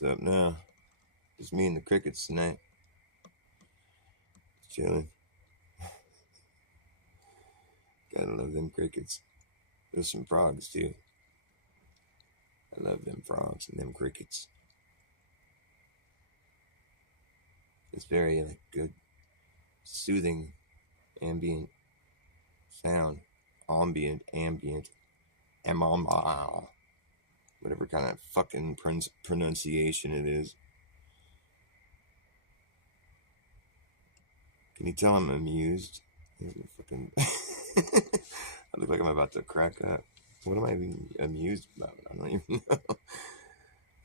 What's up now? Just me and the crickets tonight. Chilling. Gotta love them crickets. There's some frogs too. I love them frogs and them crickets. It's very good, soothing, ambient sound. Ambient, whatever kind of fucking pronunciation it is. Can you tell I'm amused? Fucking I look like I'm about to crack up. What am I even amused about? I don't even know. I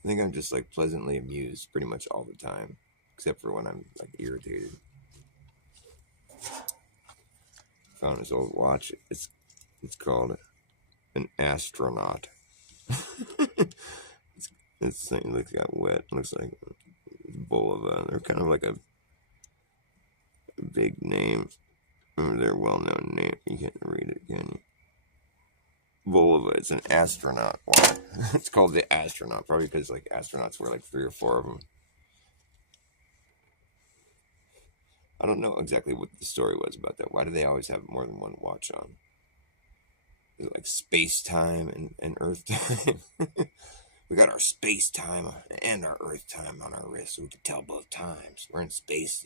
think I'm just like pleasantly amused pretty much all the time, except for when I'm like irritated. Found this old watch. It's called an astronaut. This thing got wet. Looks like Bolova. They're kind of like a big name. They're well-known name. You can't read it, can you? Bolova. It's an astronaut watch. It's called the astronaut, probably because like astronauts wear like 3 or 4 of them. I don't know exactly what the story was about that. Why do they always have more than one watch on? Is it like space time and Earth time? We got our space time and our Earth time on our wrist, so we can tell both times. We're in space,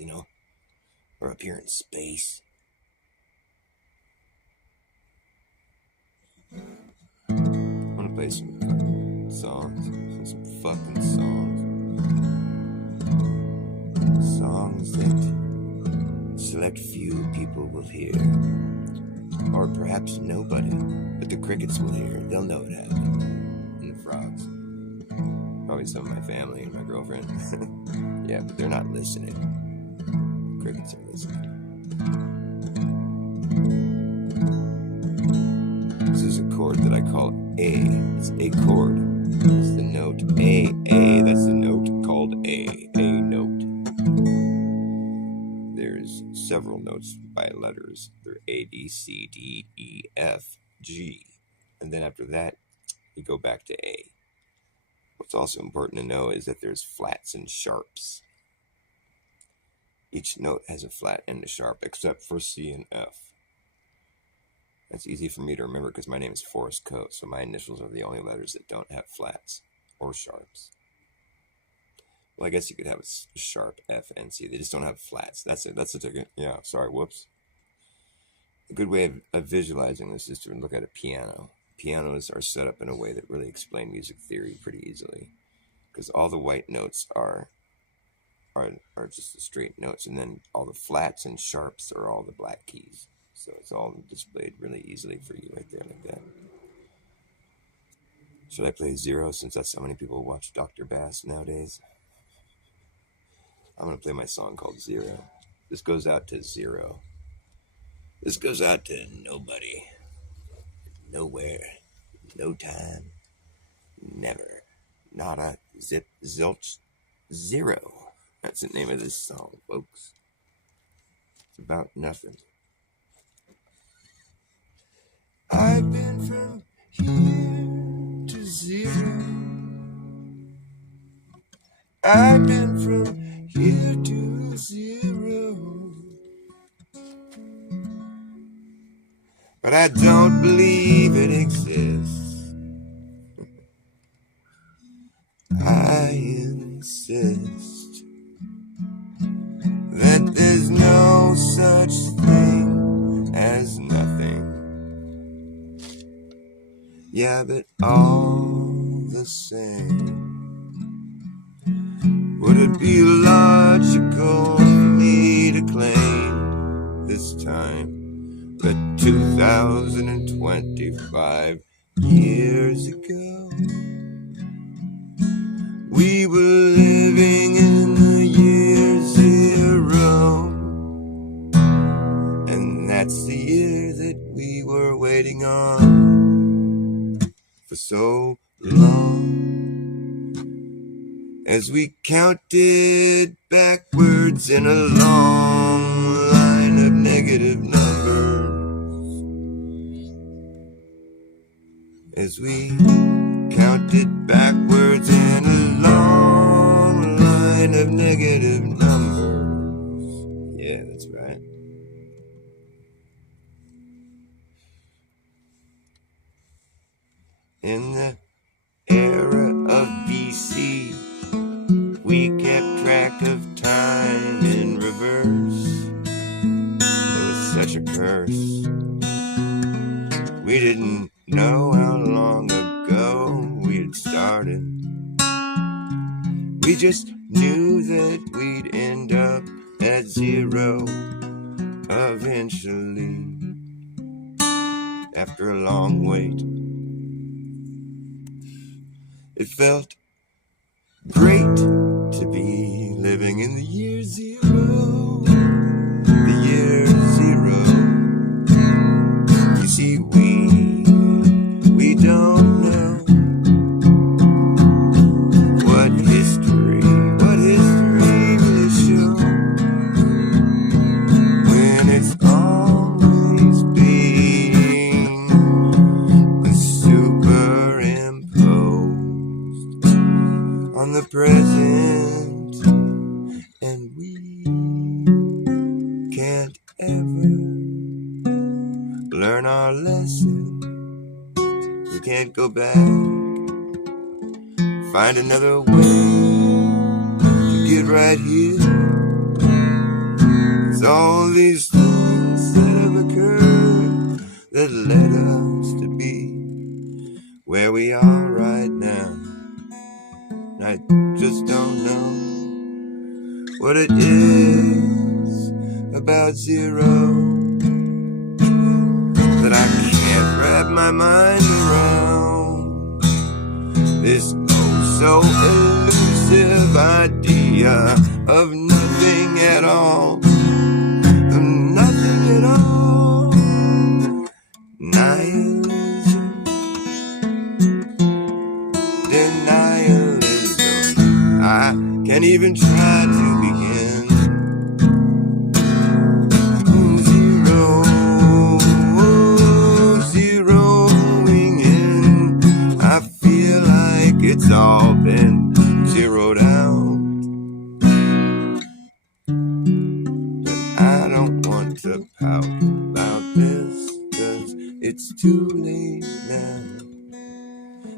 We're up here in space. I'm gonna play some fucking songs. Some fucking songs. Songs that select few people will hear. Or perhaps nobody. But the crickets will hear. They'll know what happened. And the frogs. Probably some of my family and my girlfriend. Yeah, but they're not listening. The crickets are listening. This is a chord that I call A. It's a chord. It's the note A. A. That's the note called A. A note. There's several notes by letters. They're A, B, C, D, E, F, G. And then after that, you go back to A. What's also important to know is that there's flats and sharps. Each note has a flat and a sharp, except for C and F. That's easy for me to remember because my name is Forrest Coe, so my initials are the only letters that don't have flats or sharps. Well, I guess you could have a sharp F and C. They just don't have flats. That's it. That's the ticket. Yeah, sorry, whoops. A good way of visualizing this is to look at a piano. Pianos are set up in a way that really explain music theory pretty easily, because all the white notes are just the straight notes, and then all the flats and sharps are all the black keys. So it's all displayed really easily for you right there like that. Should I play Zero since that's how many people watch Dr.Bas nowadays? I'm going to play my song called Zero. This goes out to Zero. This goes out to nobody. Nowhere. No time. Never. Nada. Zip. Zilch. Zero. That's the name of this song, folks. It's about nothing. I've been from here to zero. I've been from here to zero. But I don't believe it exists. I insist that there's no such thing as nothing. Yeah, but all the same, would it be logical for me to claim this time that 2025 years ago we were living in the year zero, and that's the year that we were waiting on for so long, as we counted backwards in a long line of negative numbers, as we counted backwards in a long negative numbers. Yeah, that's right. In the era of BC, we kept track of time in reverse. It was such a curse. We didn't know how long ago we had started. We just knew that we'd end up at zero eventually. After a long wait, it felt great to be living in the year zero. The year zero. You see, we don't know what history really shows when it's always being superimposed on the present, and we can't ever learn our lesson. We can't go back, find another way to get right here. It's all these things that have occurred that led us to be where we are right now. And I just don't know what it is about zero that I can't wrap my mind around. This oh so elusive idea of nothing at all. Of nothing at all. Nihilism. Denialism. I can't even try to begin. Zeroing in. I feel like it's all been zeroed out. But I don't want to pout about this, 'cause it's too late now.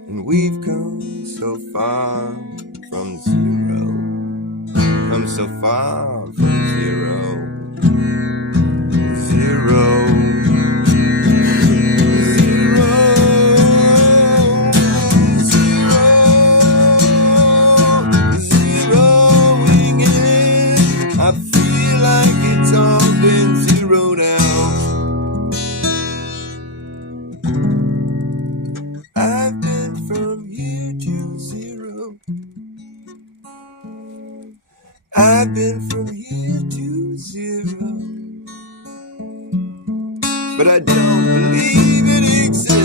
And we've come so far from zero. Come so far from zero. Zero. Zeroing in. I feel like it's all been zeroed out. I've been from here to zero. I've been from here to zero. But I don't believe it exists.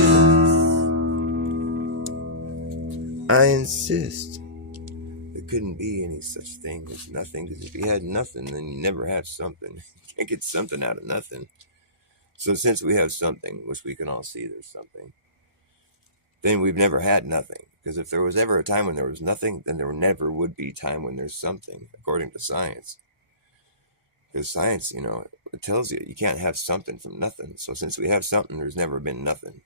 I insist. There couldn't be any such thing as nothing, because if you had nothing, then you never have something. You can't get something out of nothing. So since we have something, which we can all see there's something, then we've never had nothing. Because if there was ever a time when there was nothing, then there never would be time when there's something, according to science. Because science, it tells you can't have something from nothing. So since we have something, there's never been nothing.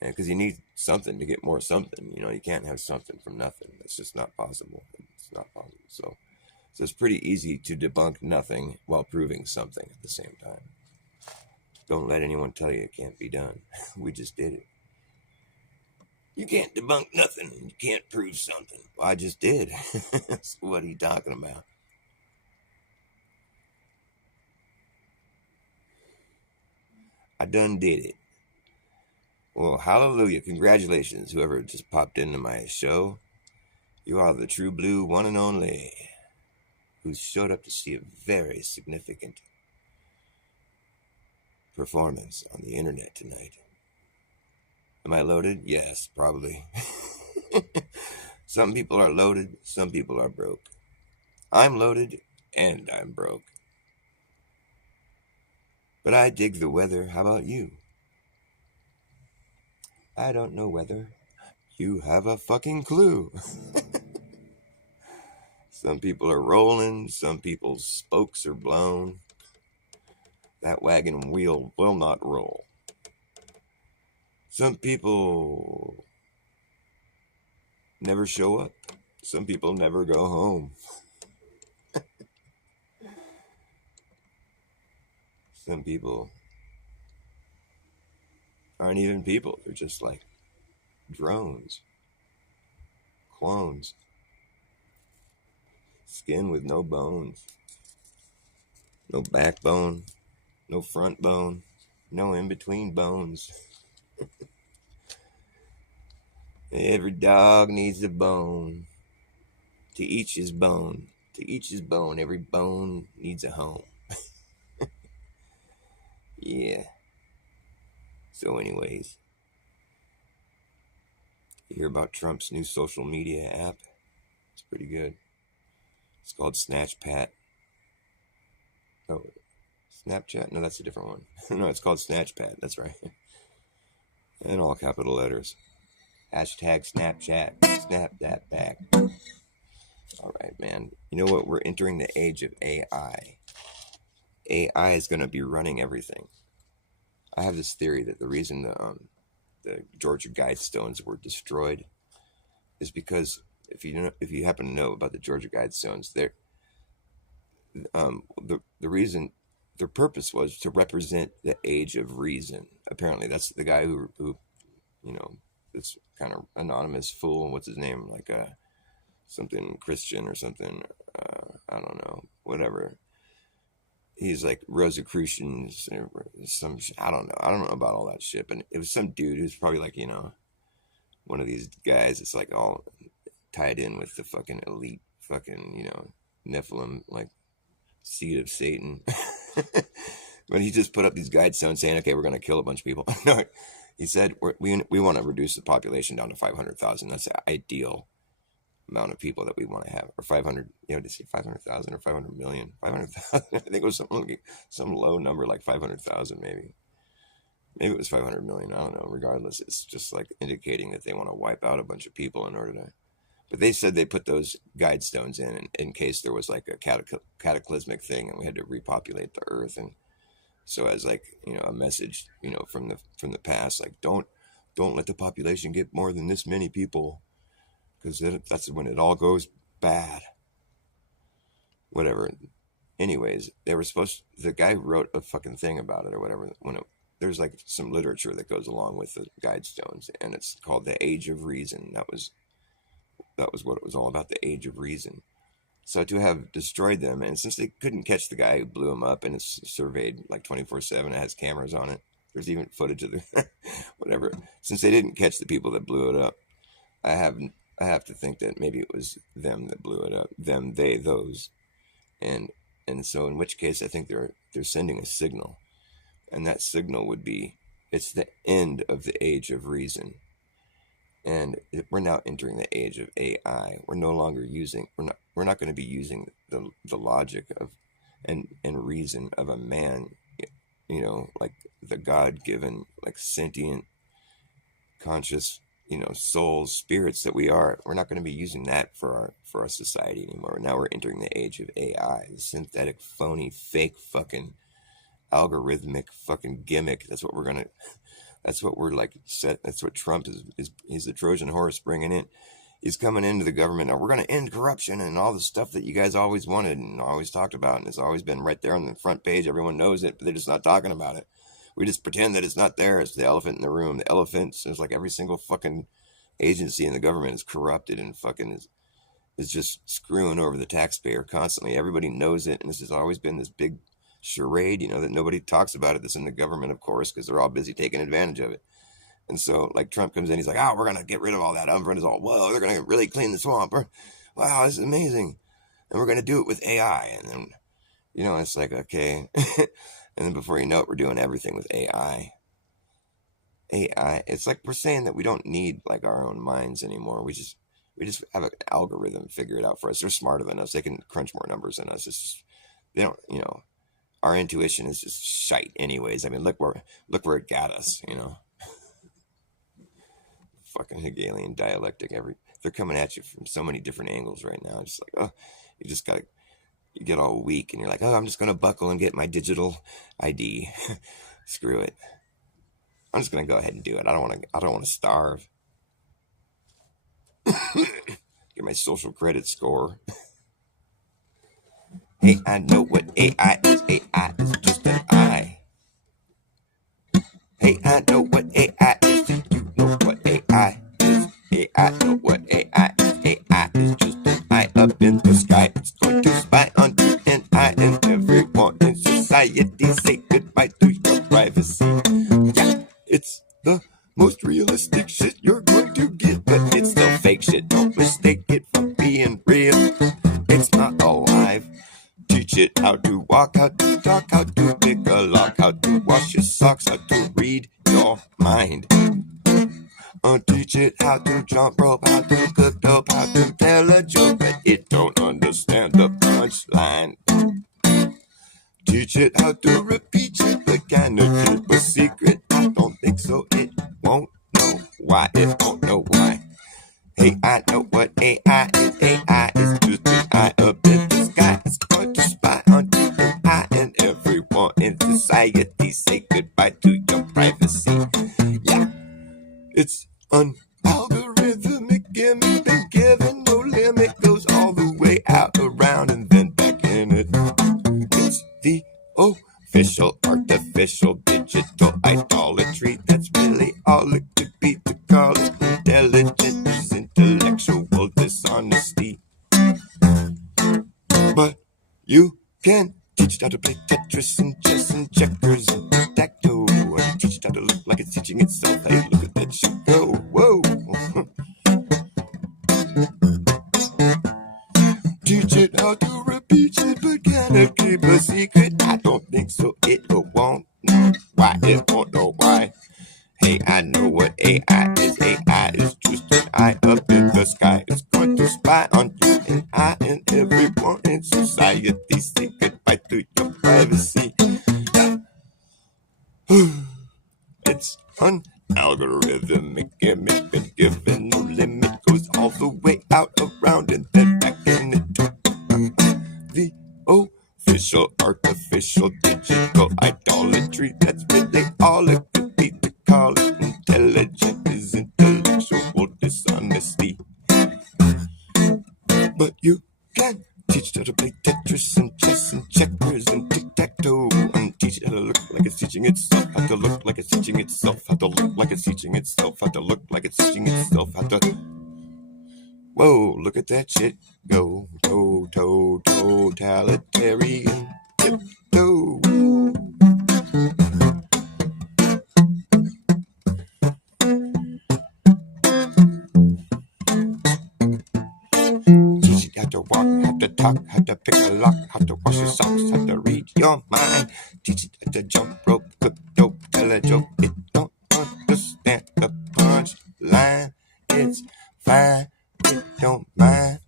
And because you need something to get more something, you can't have something from nothing. It's just not possible. It's not possible. So it's pretty easy to debunk nothing while proving something at the same time. Don't let anyone tell you it can't be done. We just did it. You can't debunk nothing. You can't prove something. Well, I just did. That's what are you talking about? I done did it. Well, hallelujah. Congratulations, whoever just popped into my show. You are the true blue one and only who showed up to see a very significant performance on the internet tonight. Am I loaded? Yes, probably. Some people are loaded, some people are broke. I'm loaded and I'm broke. But I dig the weather. How about you? I don't know whether you have a fucking clue. Some people are rolling, some people's spokes are blown. That wagon wheel will not roll. Some people never show up. Some people never go home. Some people aren't even people. They're just like drones, clones, skin with no bones, no backbone, no front bone, no in-between bones. Every dog needs a bone. To each his bone. To each his bone. Every bone needs a home. Yeah. So anyways, you hear about Trump's new social media app? It's pretty good. It's called Snatchpat. Oh, Snapchat? No, that's a different one. No, it's called Snatchpat. That's right. In all capital letters. Hashtag Snapchat. Snap that back. All right, man. You know what? We're entering the age of AI. AI is going to be running everything. I have this theory that the reason the Georgia Guidestones were destroyed is because if you happen to know about the Georgia Guidestones, the reason their purpose was to represent the age of reason. Apparently, that's the guy who this kind of anonymous fool. What's his name? Like something Christian or something. I don't know. Whatever. He's like Rosicrucians, some I don't know. I don't know about all that shit. But it was some dude who's probably like one of these guys. It's like all tied in with the fucking elite, fucking Nephilim, like seed of Satan. But he just put up these guidestones saying, "Okay, we're going to kill a bunch of people." No, he said we want to reduce the population down to 500,000. That's the ideal amount of people that we want to have, or 500. Did you say 500,000 or 500 million? 500,000. I think it was some low number like 500,000, maybe. Maybe it was 500 million. I don't know. Regardless, it's just like indicating that they want to wipe out a bunch of people in order to. But they said they put those guidestones in case there was like a cataclysmic thing and we had to repopulate the earth, and so as like a message from the past, like don't let the population get more than this many people, because that's when it all goes bad. Whatever. Anyways, they were the guy wrote a fucking thing about it or whatever. There's like some literature that goes along with the guidestones, and it's called the Age of Reason. That was what it was all about, the Age of Reason. So to have destroyed them, and since they couldn't catch the guy who blew them up, and it's surveyed like 24/7, it has cameras on it. There's even footage of the whatever. Since they didn't catch the people that blew it up, I have to think that maybe it was them that blew it up. Them, they, those, and so in which case I think they're sending a signal, and that signal would be it's the end of the Age of Reason. And we're now entering the age of AI. We're no longer we're not going to be using the logic of and reason of a man, like the God-given, like sentient, conscious, souls, spirits that we are. We're not going to be using that for our society anymore. Now we're entering the age of AI, the synthetic, phony, fake, fucking algorithmic, fucking gimmick. That's what we're like set. That's what Trump is. He's the Trojan horse bringing in. He's coming into the government. Now we're going to end corruption and all the stuff that you guys always wanted and always talked about. And it's always been right there on the front page. Everyone knows it, but they're just not talking about it. We just pretend that it's not there. It's the elephant in the room. The elephants is like every single fucking agency in the government is corrupted and fucking is just screwing over the taxpayer constantly. Everybody knows it. And this has always been this big charade, that nobody talks about it. That's in the government, of course, because they're all busy taking advantage of it. And so, like, Trump comes in, he's like, we're going to get rid of all that. Everyone's all, whoa, they're going to really clean the swamp. Wow, this is amazing. And we're going to do it with AI. And then, it's like, okay. And then before you know it, we're doing everything with AI. AI, it's like we're saying that we don't need, like, our own minds anymore. We just have an algorithm figure it out for us. They're smarter than us. They can crunch more numbers than us. It's just, they don't, our intuition is just shite anyways. I mean, look where it got us, Fucking Hegelian dialectic. They're coming at you from so many different angles right now. Just like, You get all weak and you're like, oh, I'm just going to buckle and get my digital ID. Screw it. I'm just going to go ahead and do it. I don't want to starve. Get my social credit score. Hey, I know what AI is. AI is just an I. Hey, I know what AI is. Do you know what AI is? AI know what AI is. AI is just an eye up in the sky. It's going to spy on you and I and everyone in society. Say goodbye to your privacy. Yeah, it's the most realistic shit you're going to get, but it's still fake shit. Don't mistake it for being real. It's not alive. Teach it how to walk, how to talk, how to pick a lock, how to wash your socks, how to read your mind. Teach it how to jump rope, how to cook dope, how to tell a joke, but it don't understand the punchline. Teach it how to repeat it, but can it keep a secret? I don't think so. It won't know why. It won't know why. Hey, I know what AI is. AI is just an eye up in the sky. It's going to spy on you and I and everyone in society. Say goodbye to your privacy. Yeah, it's an algorithmic gimmick. Been given no limit. Goes all the way out, around, and then back in it. It's the official, artificial, digital idolatry. That's really all it could be to call it intelligent. Is intellectual dishonesty. But you can teach it how to play Tetris and chess and checkers and tic-tac-toe. And teach it how to look like it's teaching itself. Hey, look at that shit go. Whoa. Teach it how to repeat it, but can it keep a secret? I don't think so. It won't know why. It won't know why. Hey, I know what AI is. AI is just an eye up in the sky. It's going to spy on you and I and everyone in society. Say goodbye to your privacy. It's an algorithmic gimmick. Been given no limit. Goes all the way out, around, and then back in it. The official, artificial, digital idolatry. That's really all it could be to call it intelligent. Is intellectual dishonesty. But you can teach it how to play Tetris and chess and checkers and tic-tac-toe. And teach it how to look like it's teaching itself. How to look like it's teaching itself. How to look like it's teaching itself. How to look like it's teaching itself. How to... Whoa, look at that shit go. Totalitarian. Tiptoe. Teach it how to walk, how to talk, how to pick a lock, how to wash your socks, how to read your mind. Teach it how to jump rope, cook dope, tell a joke. It don't understand the punchline. It's fine, it don't mind.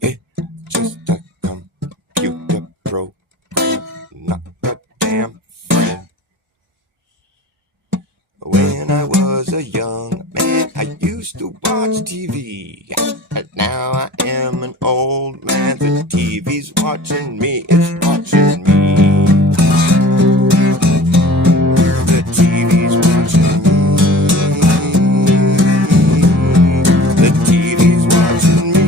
It's just a computer program, not a damn friend. When I was a young man, I used to watch TV. But now I am an old man. The TV's watching me, it's watching me. The TV's watching me. The TV's watching me.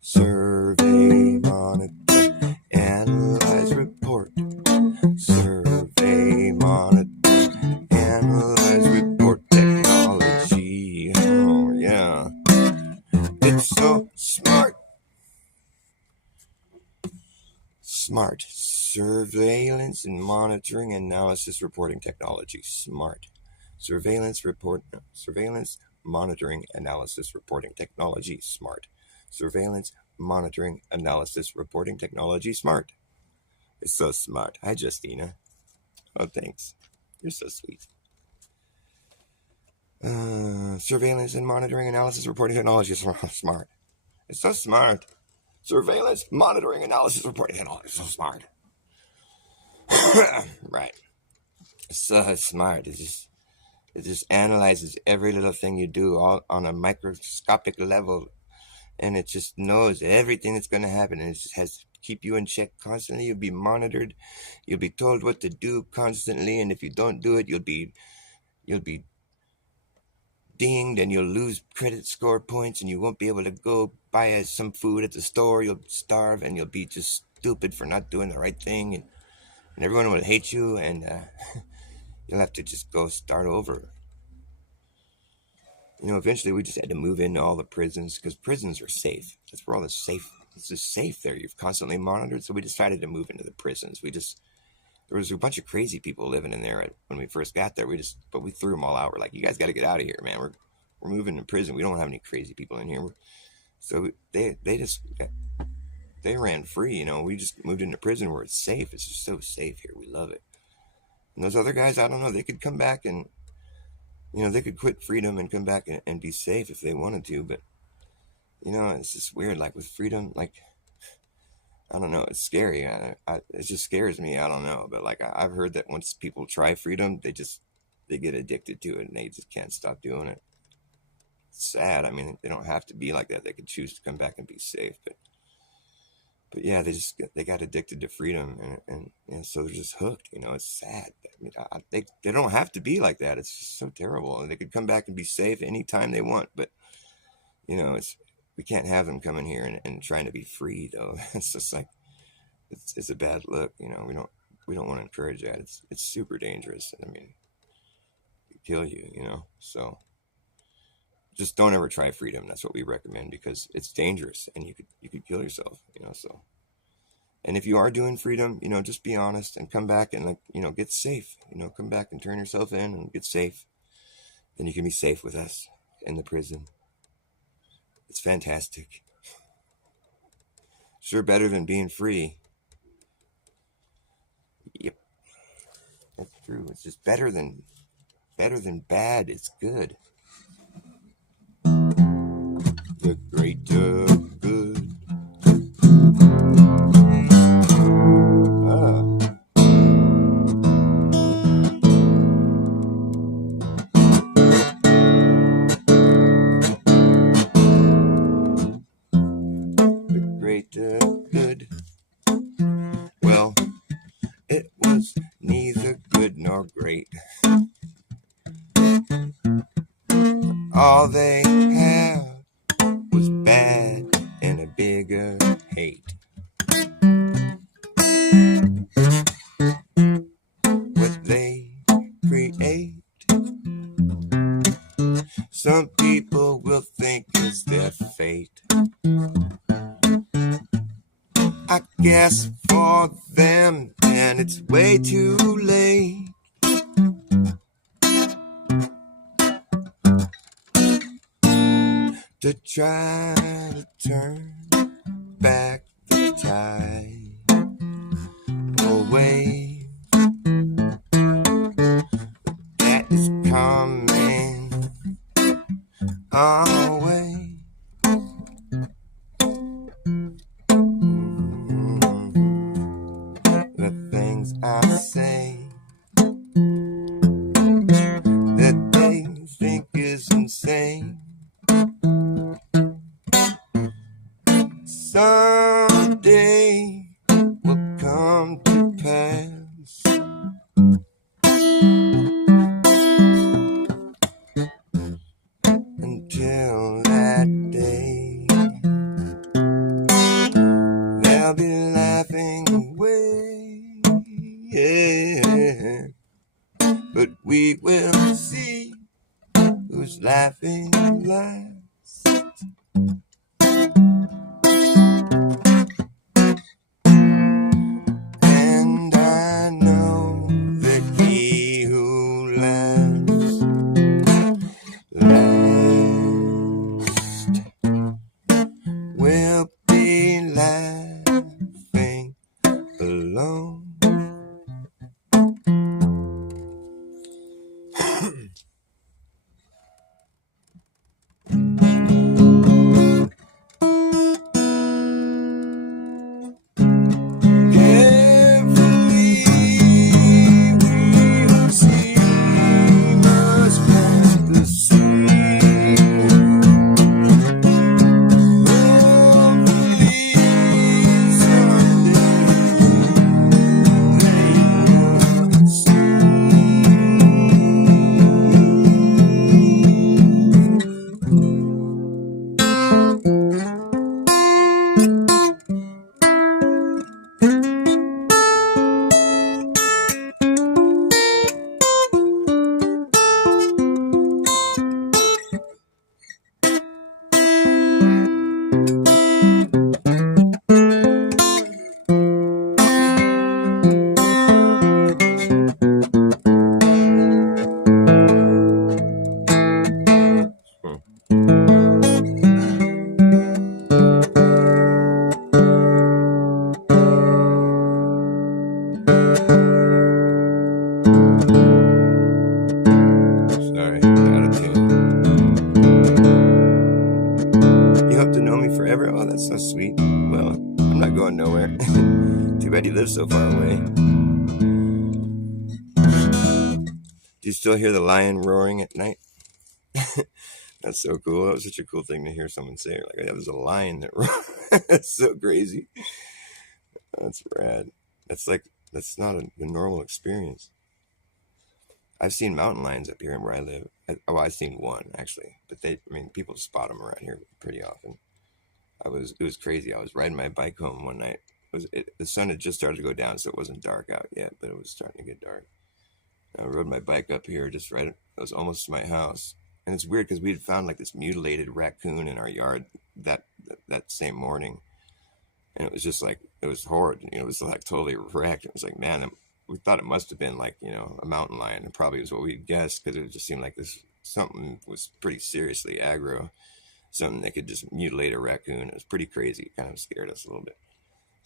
Survey, monitor, analyze, report. Survey, monitor, analyze, report technology. Oh, yeah. It's so smart. Smart. Surveillance and monitoring, analysis, reporting technology. Smart. Surveillance, monitoring, analysis, reporting technology. Smart. Surveillance, monitoring, analysis, reporting technology. Smart. It's so smart. Hi, Justina. Oh, thanks. You're so sweet. Surveillance and monitoring, analysis, reporting technology is smart. It's so smart. Surveillance, monitoring, analysis, reporting technology is so smart. Right. It's so smart. It's just It just analyzes every little thing you do all on a microscopic level, and it just knows everything that's going to happen, and it just has to keep you in check constantly. You'll be monitored, you'll be told what to do constantly, and if you don't do it, you'll be dinged, and you'll lose credit score points, and you won't be able to go buy some food at the store. You'll starve, and you'll be just stupid for not doing the right thing, and everyone will hate you, and you'll have to just go start over. Eventually we just had to move into all the prisons because prisons are safe. That's where all the safe. It's just safe there. You're constantly monitored. So we decided to move into the prisons. There was a bunch of crazy people living in there when we first got there. But we threw them all out. We're like, you guys got to get out of here, man. We're moving to prison. We don't have any crazy people in here. So they ran free. We just moved into prison where it's safe. It's just so safe here. We love it. And those other guys, I don't know. They could come back and they could quit freedom and come back and be safe if they wanted to, but, it's just weird. Like with freedom, like, I don't know, it's scary. It just scares me. I don't know. But like, I've heard that once people try freedom, they get addicted to it and they just can't stop doing it. It's sad. I mean, they don't have to be like that. They could choose to come back and be safe, but yeah, they got addicted to freedom, and so they're just hooked. It's sad. I mean, they don't have to be like that. It's just so terrible. And they could come back and be safe anytime they want, but we can't have them coming here and trying to be free though. It's just like it's a bad look. We don't want to encourage that. It's super dangerous. I mean, it could kill you. So just don't ever try freedom. That's what we recommend because it's dangerous and you could kill yourself. So. And if you are doing freedom, just be honest and come back and get safe. Come back and turn yourself in and get safe. Then you can be safe with us in the prison. It's fantastic. Sure, better than being free. Yep, that's true. It's just better than bad. It's good. The greater good. Good. Well, it was neither good nor great. All they have was bad and a bigger hate. What they create, some people will think is their fate. I guess for them, and it's way too late. To try to turn back the tide away that is coming our way. The things I say that they think is insane, someday will come to pass. Until that day, they'll be laughing away. Yeah. But we will see who's laughing last. And I know that he who laughs last will be laughing alone. Carefully we will see, must not going nowhere. Too bad you live so far away. Do you still hear the lion roaring at night? That's so cool. That was such a cool thing to hear someone say. Like, that was a lion that roared. That's so crazy. That's rad. That's not a normal experience. I've seen mountain lions up here where I live. I've seen one actually, but people spot them around here pretty often. It was crazy. I was riding my bike home one night. The sun had just started to go down, so it wasn't dark out yet, but it was starting to get dark. I rode my bike up here, it was almost to my house. And it's weird because we had found like this mutilated raccoon in our yard that same morning. And it was just like, it was horrid. It was like totally wrecked. It was like, man, we thought it must have been like, a mountain lion. It probably was what we guessed, because it just seemed like something was pretty seriously aggro. Something that could just mutilate a raccoon. It was pretty crazy. It kind of scared us a little bit.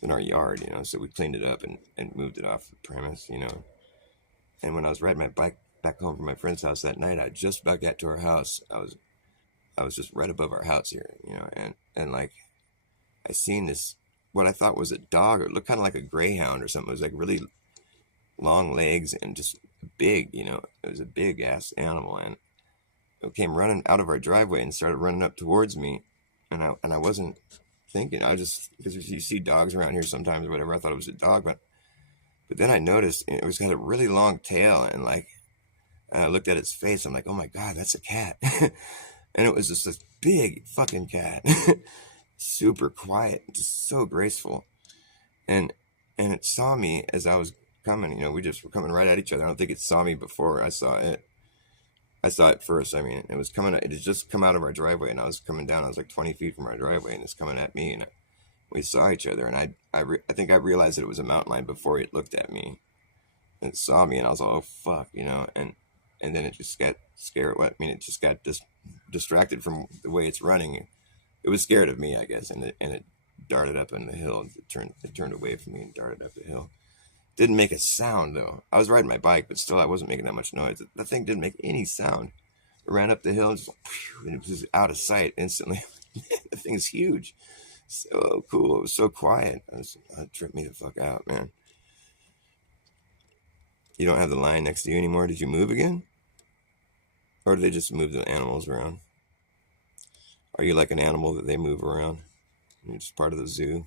In our yard, so we cleaned it up and moved it off the premise, And when I was riding my bike back home from my friend's house that night, I just about got to our house. I was just right above our house here, and like I seen this, what I thought was a dog. It looked kind of like a greyhound or something. It was like really long legs and just big, it was a big ass animal, and it came running out of our driveway and started running up towards me, and I wasn't thinking. Because you see dogs around here sometimes or whatever, I thought it was a dog, but then I noticed it had a really long tail, and like I looked at its face. I'm like, oh my god, that's a cat. And it was just this big fucking cat. Super quiet, just so graceful, and it saw me as I was coming. We just were coming right at each other. I don't think it saw me before I saw it. I saw it first. It had just come out of our driveway, and I was coming down. I was like 20 feet from our driveway, and it's coming at me, and we saw each other, and I think I realized that it was a mountain lion before it looked at me. And it saw me, and I was like, oh fuck, and then it just got scared. It just got distracted from the way it's running. It was scared of me, I guess, and it darted up in the hill. It turned away from me and darted up the hill. Didn't make a sound though. I was riding my bike, but still I wasn't making that much noise. The thing didn't make any sound. It ran up the hill and it was just out of sight instantly. The thing's huge. So cool. It was so quiet. It tripped me the fuck out, man. You don't have the lion next to you anymore? Did you move again? Or did they just move the animals around? Are you like an animal that they move around? You're just part of the zoo?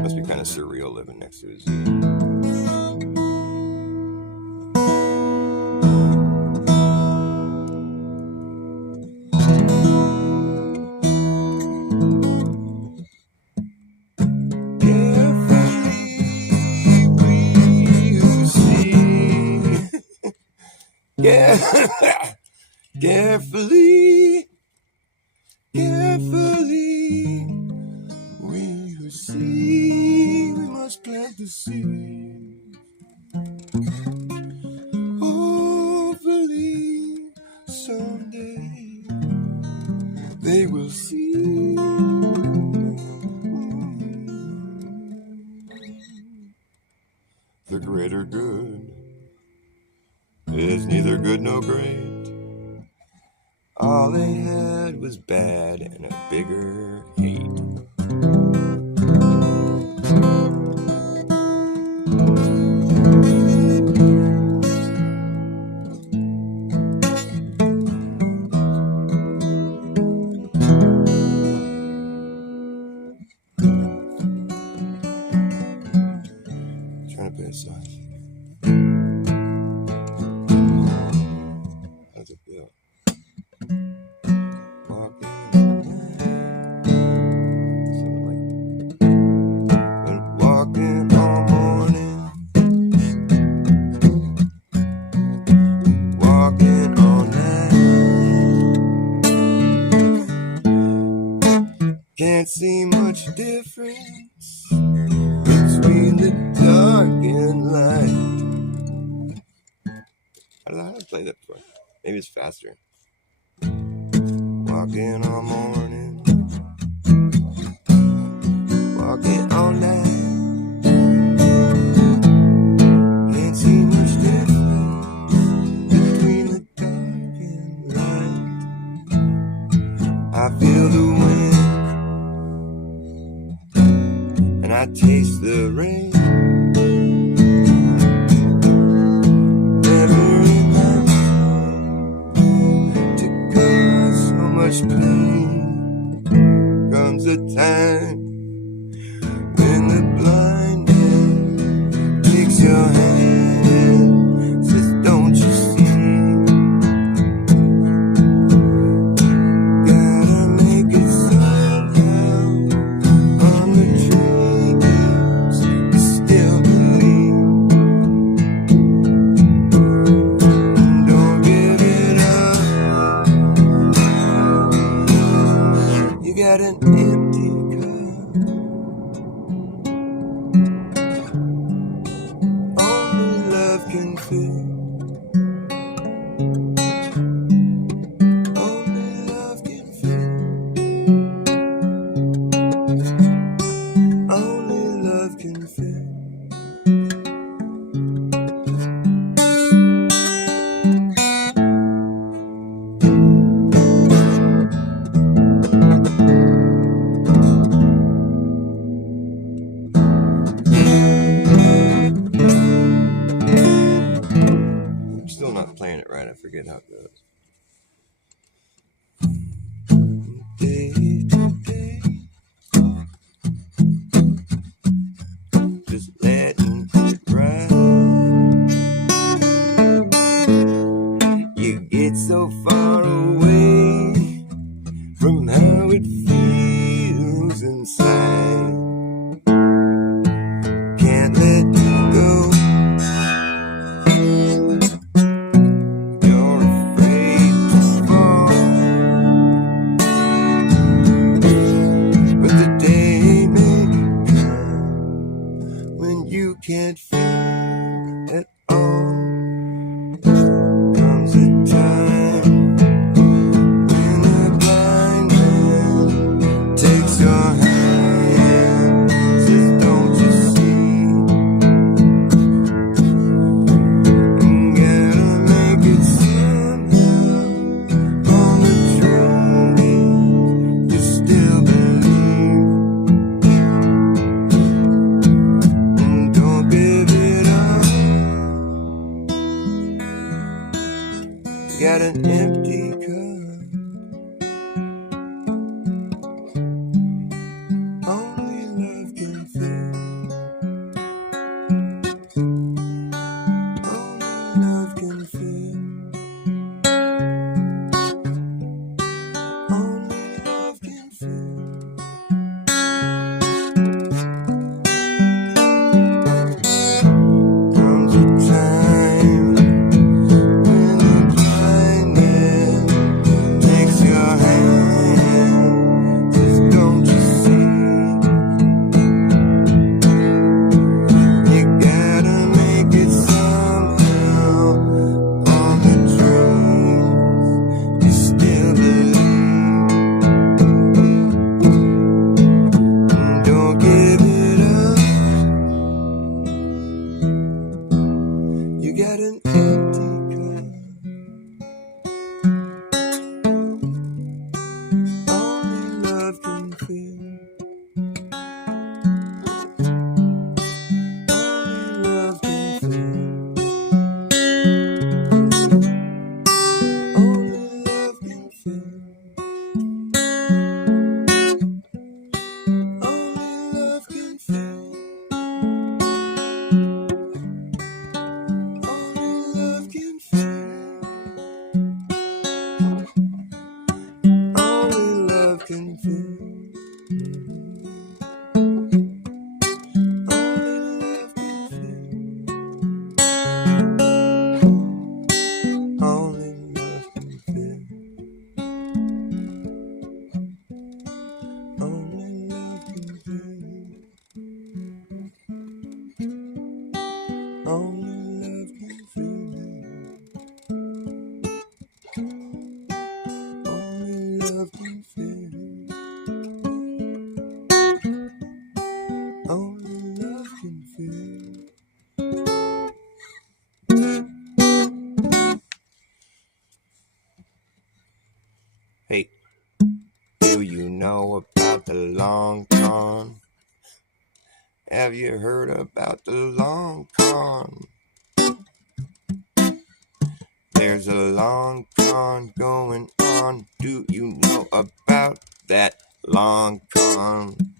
Must be kind of surreal living next to a zoo. Carefully, we who see, we must plant the seed. Hopefully, someday they will see. The greater good is neither good nor great. All they had was bad and a bigger hate. I'm trying to play a song. How does it feel? Walking all morning, walking all night. Can't see much difference between the dark and light. I don't know how to play that before. Maybe it's faster. Walking all morning, walking all night. Can't see much difference between the dark and light. I feel the wind, and I taste the rain. Never in my mind to cause so much pain. Comes a time when the blind man takes your hand, says, don't you see? Gotta make it somehow. On the dreams, you still believe. Don't give it up. You got an empty cup. Only love can fill. Only love can fill. Only love can fill. I'm still not playing it right. I forget how it goes. Day to day, just letting it ride. You get so far away from how it feels inside. Can't let go. You're afraid to fall, but the day may come when you can't feel at all. Comes a time when a blind man takes your hand. you know about the long con? Have you heard about the long con? There's a long con going on. Do you know about that long con?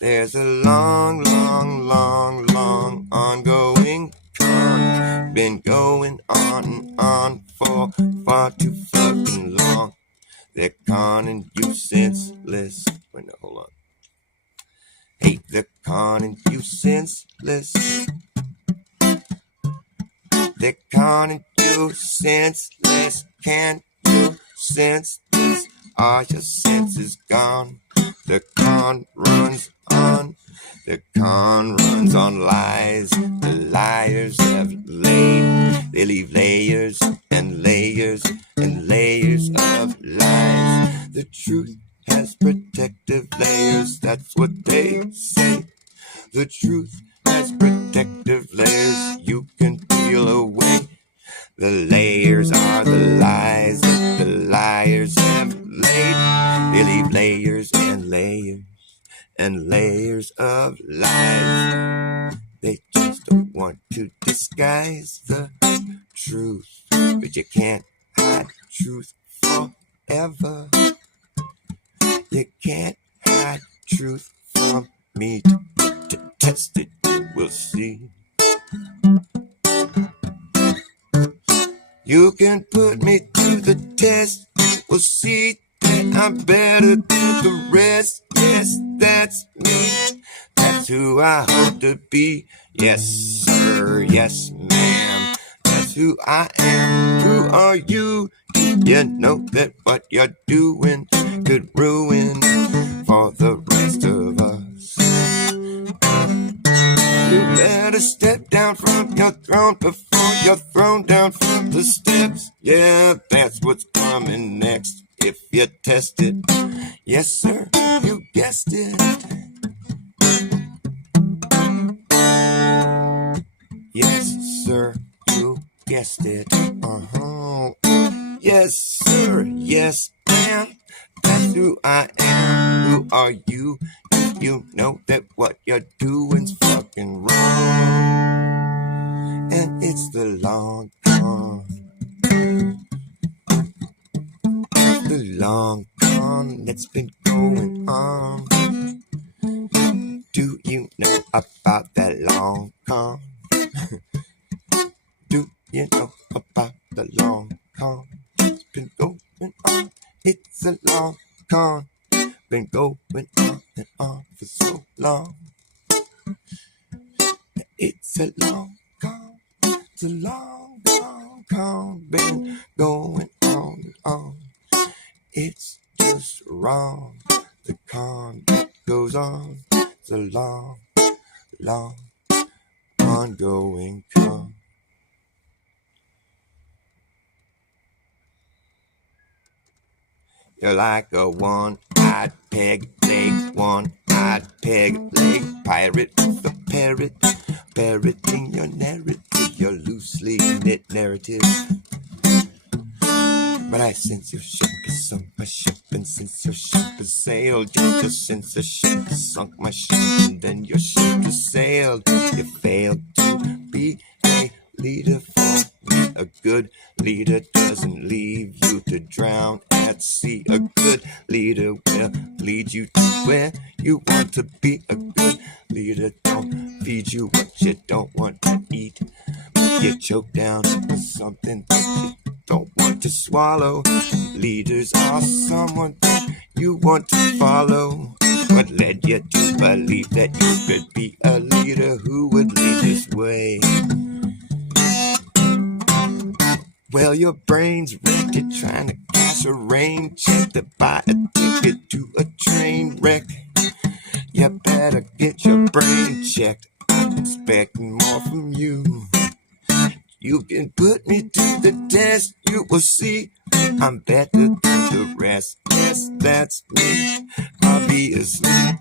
There's a long, long, long, long ongoing con. Been going on and on for far too fucking long. They're conning you senseless. Wait, no, hold on. Hey, they're conning you senseless. They're conning you senseless. Can't you sense this? Are your senses gone? The con runs on. The con runs on lies. The liars have laid. They leave layers and layers and layers of lies. The truth has protective layers. That's what they say. The truth has protective layers. You can peel away. The layers are the lies that the liars have laid. They leave layers and layers and layers of lies. They just don't want to disguise the truth, but you can't hide truth forever. You can't hide truth from me. To test it, you will see. You can put me to the test. We'll see that I'm better than the rest. Yes, that's me. That's who I hope to be. Yes, sir. Yes, ma'am. That's who I am. Who are you? You know that what you're doing could ruin for the rest of us. You better step down from your throne before you're thrown down from the steps. Yeah, that's what's coming next if you test it. Yes, sir, you guessed it. Yes, sir, you guessed it. Yes, sir, yes, ma'am. That's who I am. Who are you? You know that what you're doing's fucking wrong. And it's the long con. The long con that's been going on. Do you know about that long con? Do you know about the long con? It's been going on. It's a long con. Been going on and on for so long. It's a long con. It's a long, long con. Been going on and on. It's just wrong. The con that goes on. It's a long, long, ongoing con. You're like a one-eyed peg leg, one-eyed peg leg pirate with a parrot, parroting your narrative, your loosely knit narrative. But I sense your ship has sunk my ship, and since your ship has sailed, you just sense the ship has sunk my ship, and then your ship has sailed. You failed to be a leader for me. A good leader doesn't leave you to drown at sea. A good leader will lead you to where you want to be. A good leader don't feed you what you don't want to eat. Get choked down with something that you don't want to swallow. Leaders are someone that you want to follow. What led you to believe that you could be a leader who would lead this way? Well, your brain's wrecked. You're trying to cash a rain check to buy a ticket to a train wreck. You better get your brain checked. I'm expecting more from you. You can put me to the test, you will see I'm better than the rest. Yes, that's me, obviously.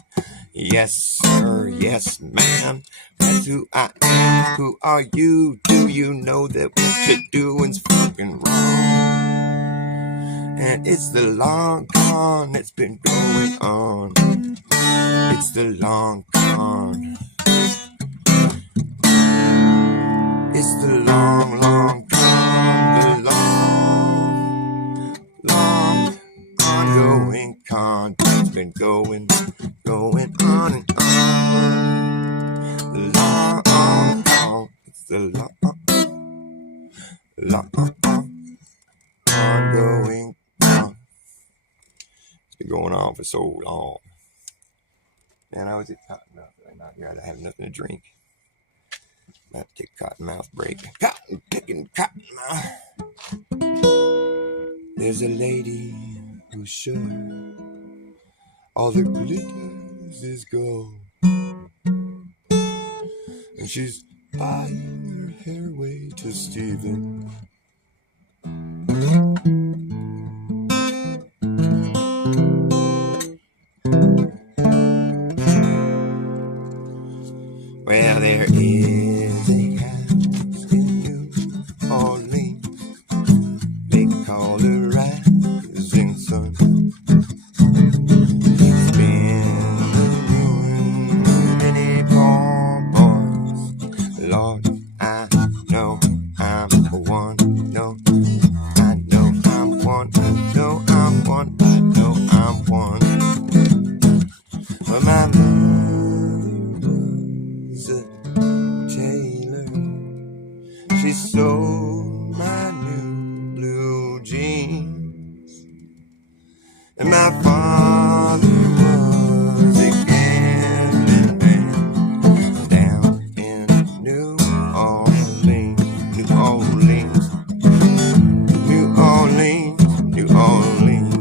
Yes, sir, yes, ma'am. That's who I am. Who are you? Do you know that what you're doing's fucking wrong? And it's the long con that's been going on. It's the long con. It's the long, long con. The long, ongoing con that's been going on and on. The long con. It's the long, ongoing con. It's been going on for so long. Man, I was at Cottonmouth right now. Here, I have nothing to drink. I have to take a Cottonmouth break. Cotton picking Cottonmouth. There's a lady who's sure all the glitters is gold, and she's buying her hair away to Stephen. Well, there is a house in New Orleans. They call the rising sun. It's been the ruin of many poor boys. Lord, I know I'm one. No, I know I'm one. I know I'm one. I know I'm one. But my mother was a tailor. She sewed my new blue jeans. And my father was a gambling man down in New Orleans, New Orleans, New Orleans, New Orleans.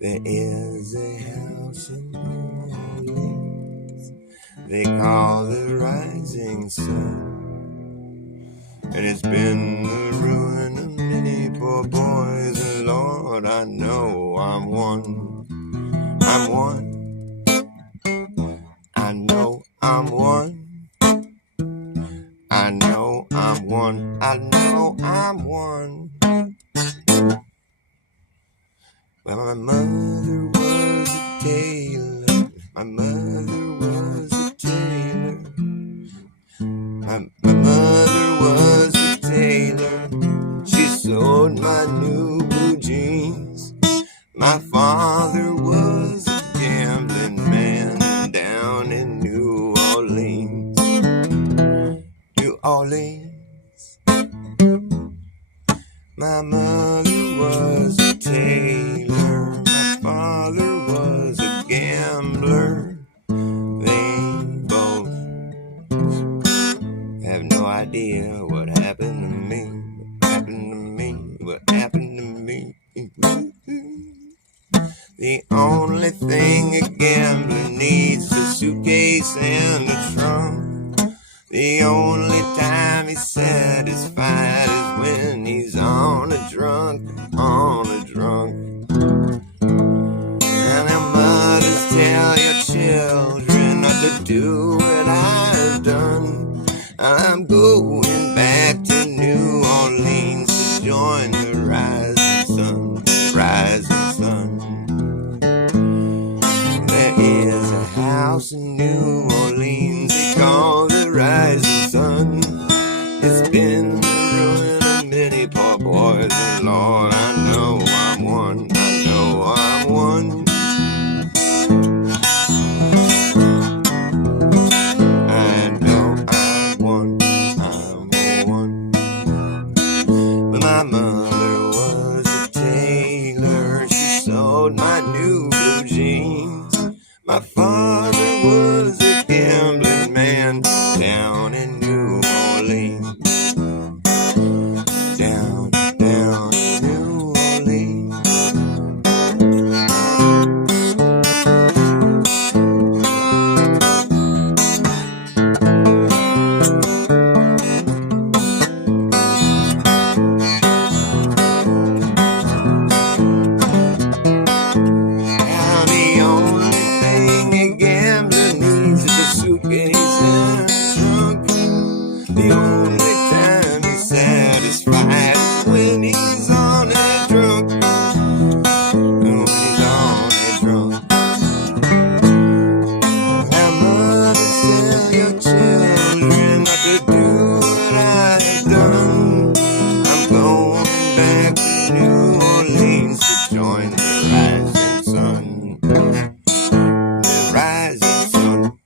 There is a house in New Orleans they call the rising sun, and it's been the ruin of many poor boys. And Lord, I know I'm one. I'm one. I know I'm one. I know I'm one. I know I'm one. Well, my mother was a tailor. My mother was a tailor. My mother was a tailor. She sewed my new blue jeans. My father was a gambling man down in New Orleans. New Orleans. My mother was a tailor. My The only thing a gambler needs is a suitcase and a trunk. The only time he's satisfied is when he's on a drunk. And their mothers tell your children not to do what I've done. I'm going back to New Orleans to join the rising sun. There is a house in New Orleans they call the rising sun. It's been the ruin of many poor boys, and Lord, I know I'm one. I know I'm one. But my mother was a tailor. She sewed my new blue jeans. My father was a gambling man down in New Orleans. Down in New Orleans. Now the only thing a gambler needs is a suitcase and a trunk. The only time he's satisfied is when he's on a drunk. When he's on a drunk. How mothers tell your children not to do what I've done. I'm going back to New Orleans to join the rising sun. The rising sun.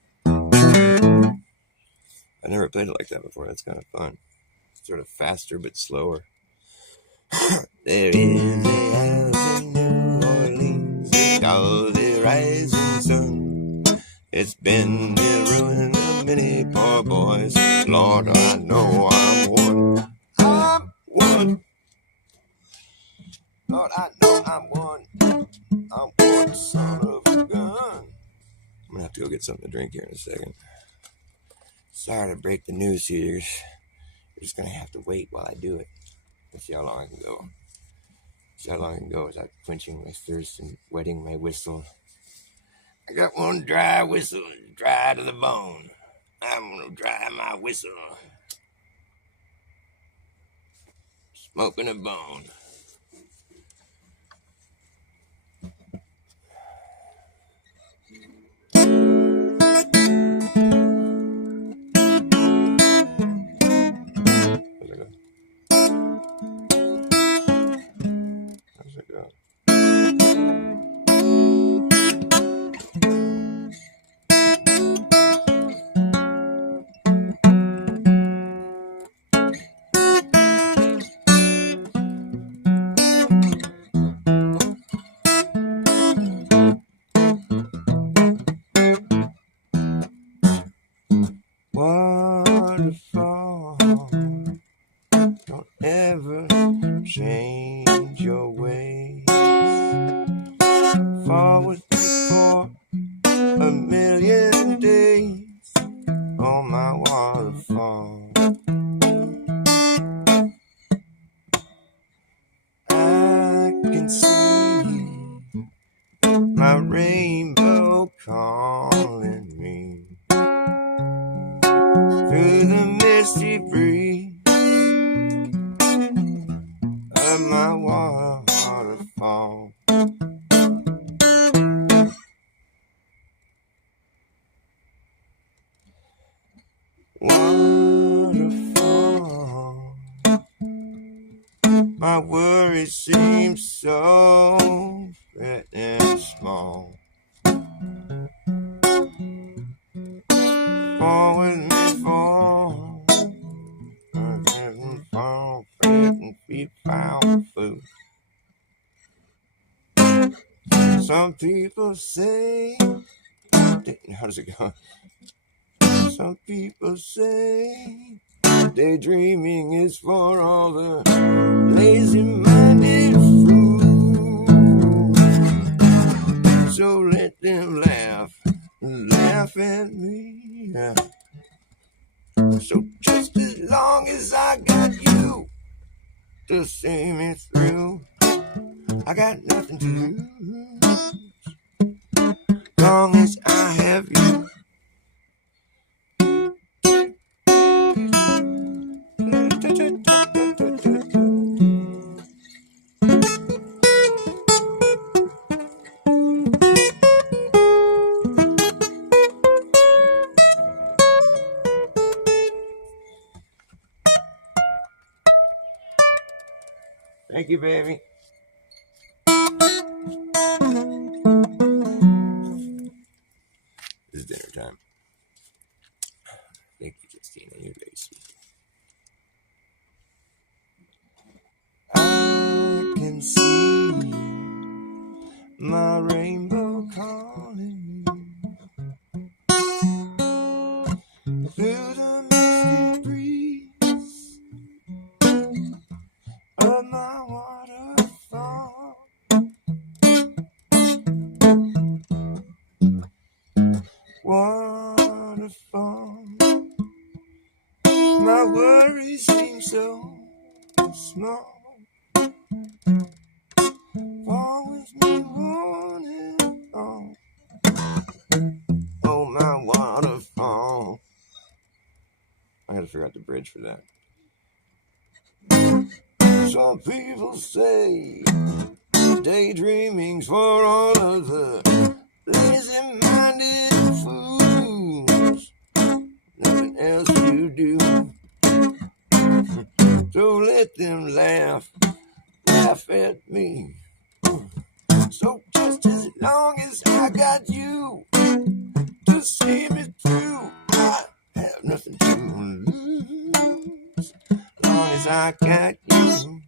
I never played it like that before. That's kind of fun. Sort of faster but slower. There is a house in New Orleans they call the rising sun. It's been the ruin of many poor boys. Lord, I know I'm one. I'm one. Lord, I know I'm one. I'm one son of a gun. I'm gonna have to go get something to drink here in a second. Sorry to break the news to you. You're just gonna have to wait while I do it. Let's see how long I can go. See how long I can go without quenching my thirst and wetting my whistle. I got one dry whistle, dry to the bone. I'm gonna dry my whistle. Smoking a bone. How's it go? Waterfall, don't ever change your ways. Fall with me for a million days on my waterfall. I can see my rainbow calling me through the misty breeze of my waterfall. Waterfall, my worries seem so red and small. Fall with me, fall. I'm getting fall, and be found food. Some people say, how does it go? Some people say daydreaming is for all the lazy-minded fools. So let them laugh at me. Yeah. So just as long as I got you to see me through, I got nothing to lose. Long as I have you. Thank you, baby. It's dinner time. Thank you, Christina. You're very sweet. I can see my rainbow calling me through the misty breeze of my waterfall. Waterfall. My worries seem so small. Fall with me, won't it all? Oh, my waterfall. I gotta figure out the bridge for that. Some people say daydreaming's for all of the lazy-minded fools. Nothing else to do. So let them laugh at me. So just as long as I got you to see me through, I have nothing to lose. As long as I got you.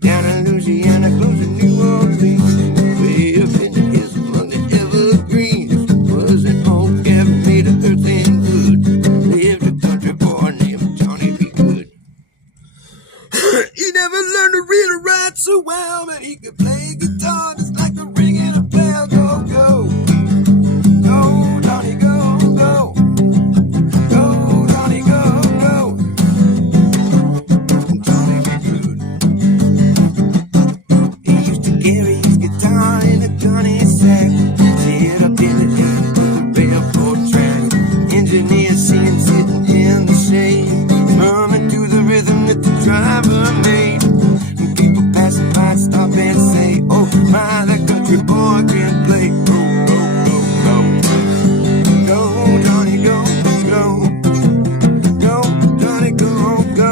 Down in Louisiana, close to New Orleans, way up in the hills among the evergreens, was an old cabin made of earth and wood. Lived a country boy named Johnny B. Good. He never learned to read or write so well, but he could play guitar just like the ringing of bells. Go, go, go, Johnny, go, go, go, Johnny, go, go. Johnny B. Good. He used to carry his guitar in a gunny sack, sit up in the deep of the railroad track. Engineer singing, sitting in the shade, humming to the rhythm that the driver made. And people passing by stop and say, oh my, that country boy can play. Go, go, go, go. Go, Johnny, go, go. Go, Johnny, go, go.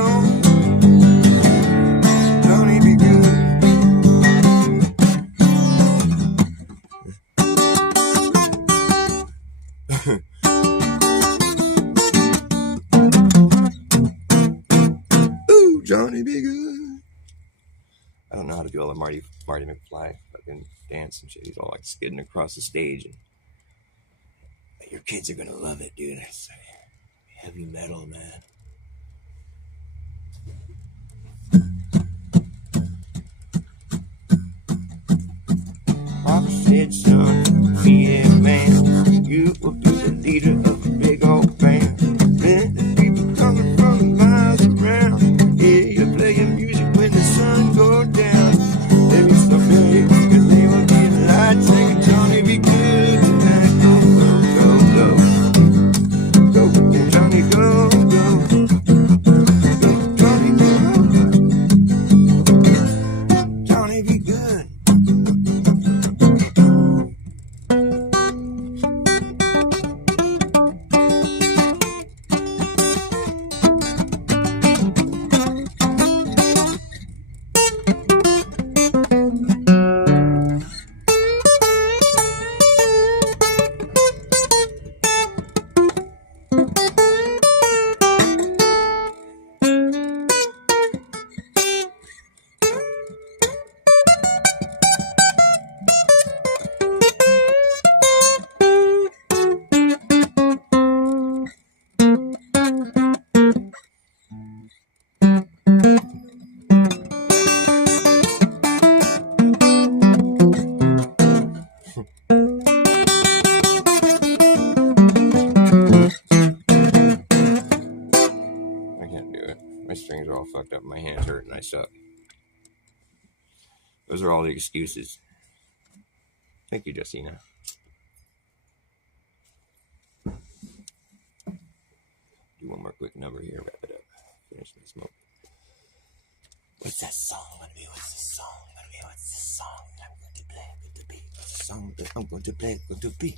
Johnny be good. Ooh, Johnny be good. I don't know how to do all the Marty McFly fucking dance and shit. He's all like skidding across the stage. And your kids are gonna love it, dude. It's heavy metal, man. said, son, be a man. You will be the leader of a big old band. Then the people coming from miles around. Yeah, you're playing music when the sun goes down. Maybe someday your name will be a light singing, Johnny, be good tonight. Go, go, go, go. Go, Johnny, go, go. Go, Johnny, go. Johnny, be good. My strings are all fucked up. My hands hurt and I suck. Those are all the excuses. Thank you, Justina. Do one more quick number here. Wrap it up. Finish my smoke. What's that song gonna be? What's the song gonna be? What's the song that I'm going to play? Going to be? What's the song that I'm going to play? Going to be?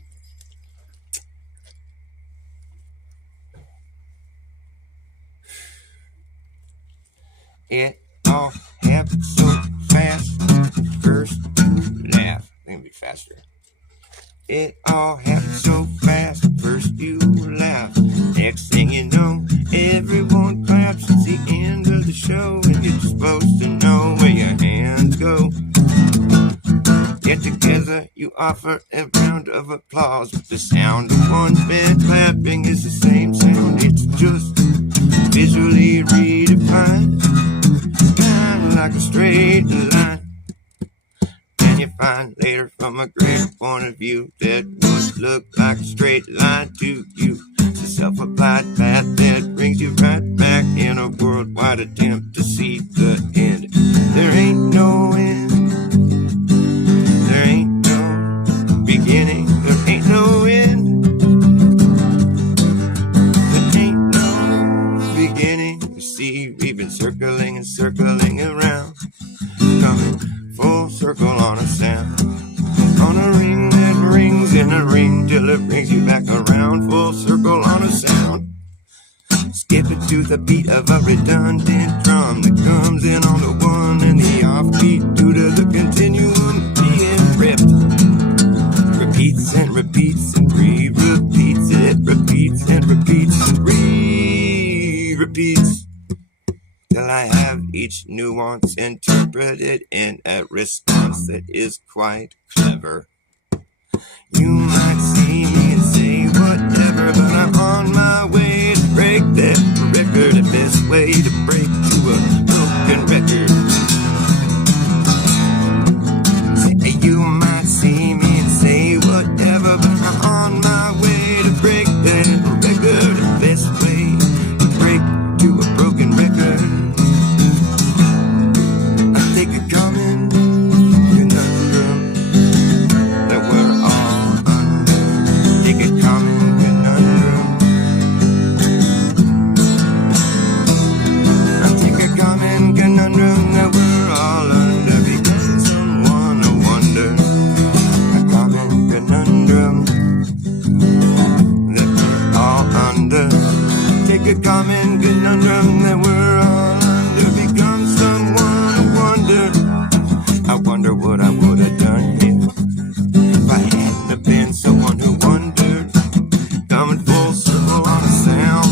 It all happened so fast. First you laugh. I think it'll be faster. It all happened so fast. First you laugh. Next thing you know, everyone claps. It's the end of the show, and you're supposed to know where your hands go. Get together, you offer a round of applause. With the sound of one bed clapping is the same sound. It's just visually redefined. Kind of like a straight line. And you find later from a greater point of view that would look like a straight line to you. It's a self-applied path that brings you right back in a worldwide attempt to see the end. There ain't no end. There ain't no beginning. There ain't no end. There ain't no beginning. You see, we've been circling and circling around, coming full circle on a sound, on a ring that rings in a ring till it brings you back around, full circle on a sound. Skip it to the beat of a redundant drum that comes in on the one and the offbeat due to the continuum being ripped. Repeats and repeats and re-repeats. It repeats and repeats and re-repeats till I have each nuance interpreted in a response that is quite clever. You might see me and say whatever, but I'm on my way to break that record. The best way to break to a broken record. You might see me and say whatever, but I'm on my way to break that record. The best way to break to a broken record. I think a common conundrum that we're all under. Take a common conundrum. I take a common conundrum that we're all under, becoming someone I wonder. A common conundrum that we're all under. Take a common conundrum that we're all under, become someone I wonder. I wonder what I would have done here if I hadn't have been someone who wondered. Coming full circle on a sound,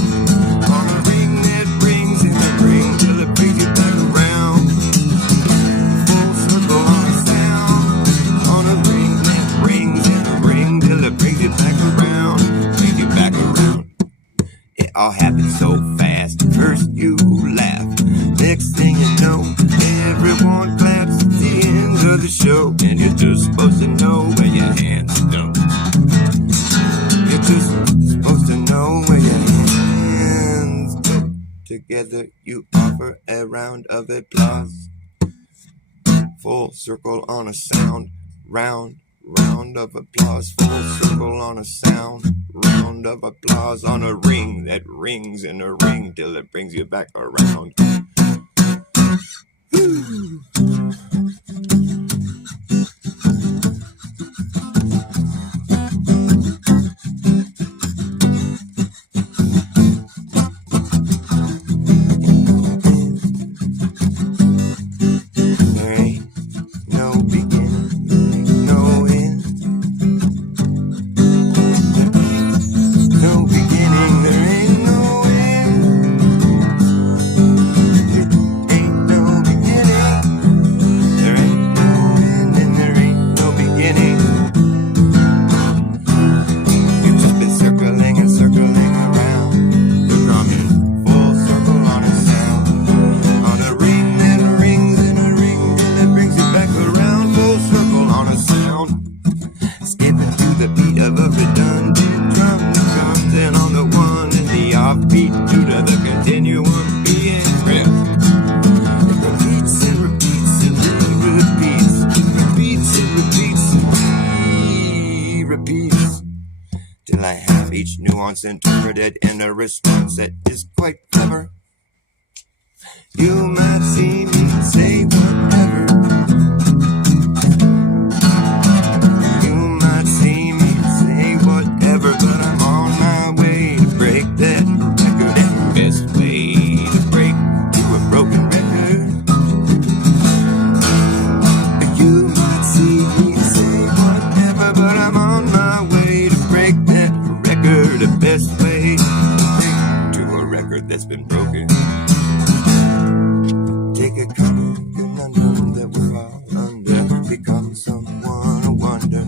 on a ring that rings in a ring till it brings you back around. Full circle on a sound, on a ring that rings in a ring till it brings you back around. Brings you back around. It all happened so fast. First you laugh, next thing you know, everyone claps at the end of the show. show, and you're just supposed to know where your hands go. You're just supposed to know where your hands go. Together you offer a round of applause. Full circle on a sound, round of applause. Full circle on a sound, round of applause. On a ring that rings in a ring till it brings you back around. There ain't no beginning, no end. No beginning, there ain't no end. It ain't no beginning, there ain't no end, and there ain't no beginning. You've just been circling and circling around. You're drumming full circle on a sound, on a ring that rings in a ring till it brings you back around. Full circle on a sound, skipping to the beat of a redundant drum that comes in on the one and the offbeat due to the continuum being ripped. It repeats and repeats and repeats, repeats and repeats and repeats, till I have each nuance interpreted in a response that is quite clever. You might see me say whatever. You might see me say whatever, but I'm on my way to break that record. And the best way to break to a broken record. You might see me say whatever, but I'm on my way to break that record. The best way to break to a record that's been broken. Take a common conundrum that we're all under, become someone a wonder.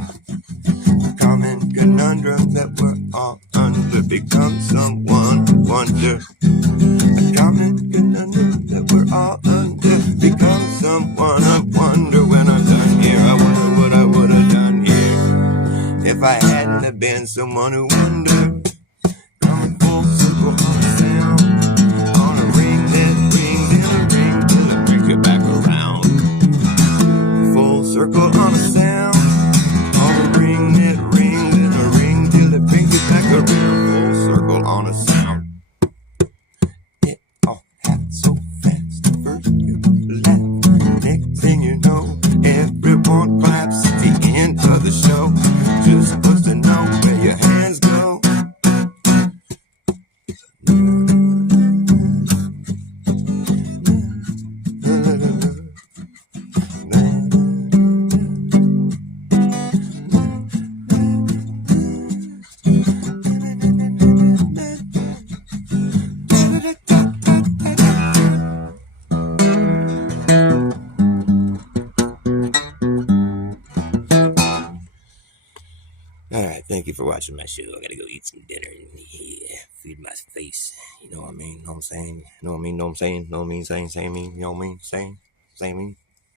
A common conundrum that we're all under, become someone a wonder. A common conundrum that we're all under, become someone a wonder. When I'm done here, I wonder what I would have done here if I hadn't have been someone who wondered. Coming full circle on a sound, on a ring that rings in a ring till it brings you back around. Full circle on a sound, on a ring that rings in a ring till it brings you back around. Full circle on a sound. It all happened so fast. First you laugh, next thing you know, everyone claps at the end of the show. Just supposed to know where your hands go. Alright, thank you for watching my show. I gotta go eat some dinner and feed my face. You know what I mean? Know what I'm saying? Know what I mean? Know what I'm saying? Know what I mean? Saying me? You know what I mean? Saying me?